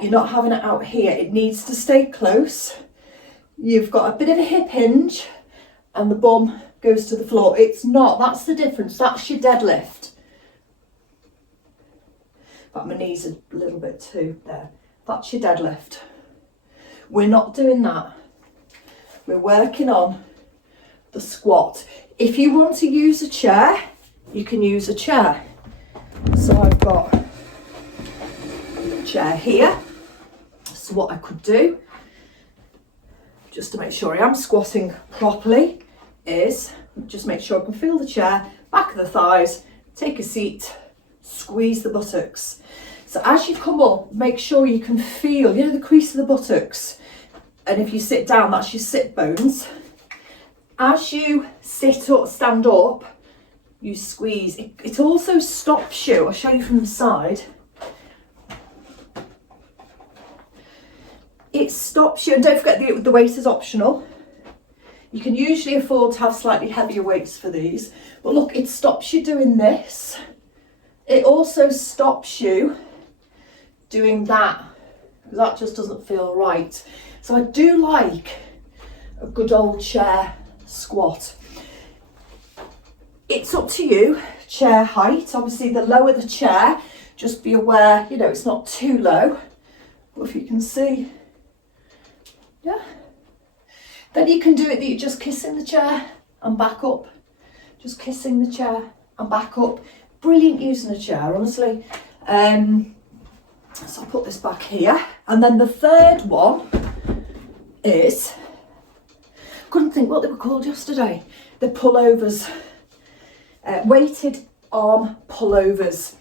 you're not having it out here. It needs to stay close. You've got a bit of a hip hinge and the bum goes to the floor. It's not, that's the difference. That's your deadlift. But my knees are a little bit too there. That's your deadlift. We're not doing that. We're working on the squat. If you want to use a chair, you can use a chair. So I've got a chair here. So what I could do, just to make sure I am squatting properly, is just make sure I can feel the chair, back of the thighs, take a seat, squeeze the buttocks. So as you come up, make sure you can feel, you know, the crease of the buttocks. And if you sit down, that's your sit bones. As you sit up, stand up, you squeeze. It also stops you. I'll show you from the side. It stops you, and don't forget the weight is optional. You can usually afford to have slightly heavier weights for these, but look, it stops you doing this. It also stops you doing that, because that just doesn't feel right. So I do like a good old chair squat. It's up to you, chair height. Obviously, the lower the chair, just be aware, you know, it's not too low. But if you can see, yeah. Then you can do it that you're just kissing the chair and back up. Just kissing the chair and back up. Brilliant using a chair, honestly. So I'll put this back here. And then the third one is, couldn't think what they were called yesterday. The pullovers. Weighted arm pullovers.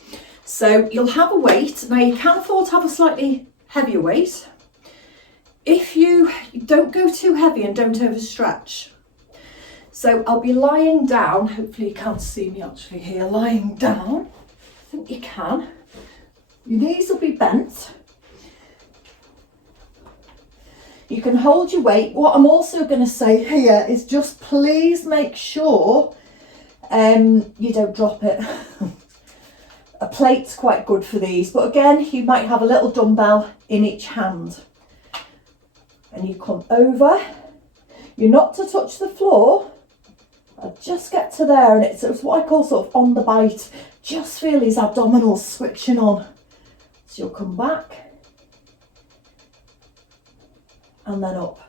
So you'll have a weight. Now you can afford to have a slightly heavier weight. If you don't go too heavy and don't overstretch. So I'll be lying down. Hopefully you can't see me actually here. Lying down. I think you can. Your knees will be bent. You can hold your weight. What I'm also going to say here is just please make sure you don't drop it. A plate's quite good for these, but again, you might have a little dumbbell in each hand. And you come over. You're not to touch the floor. I'll just get to there, and it's what I call sort of on the bite. Just feel these abdominals switching on. So you'll come back and then up.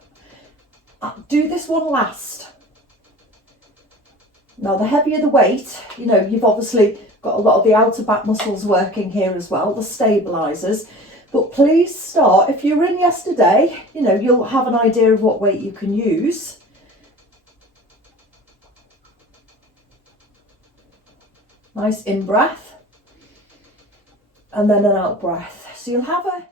Do this one last. Now, the heavier the weight, you know, you've obviously got a lot of the outer back muscles working here as well, the stabilisers. But please start, if you were in yesterday, you know, you'll have an idea of what weight you can use. Nice in breath. And then an out breath. So you'll have a